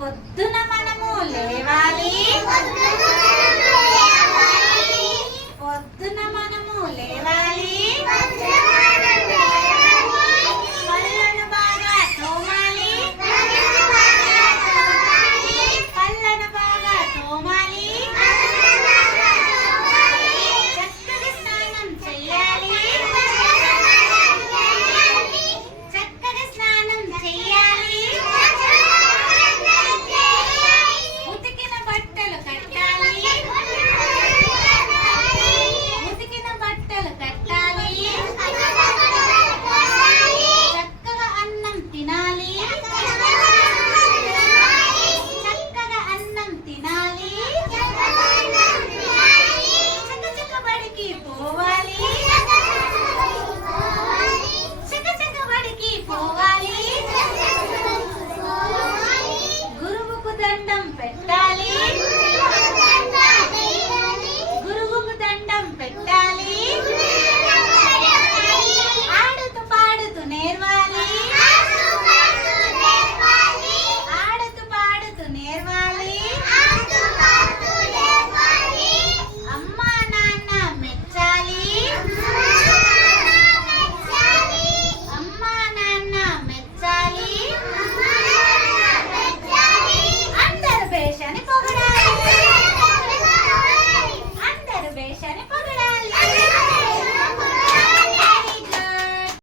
పొద్దున మనము లేవాలి.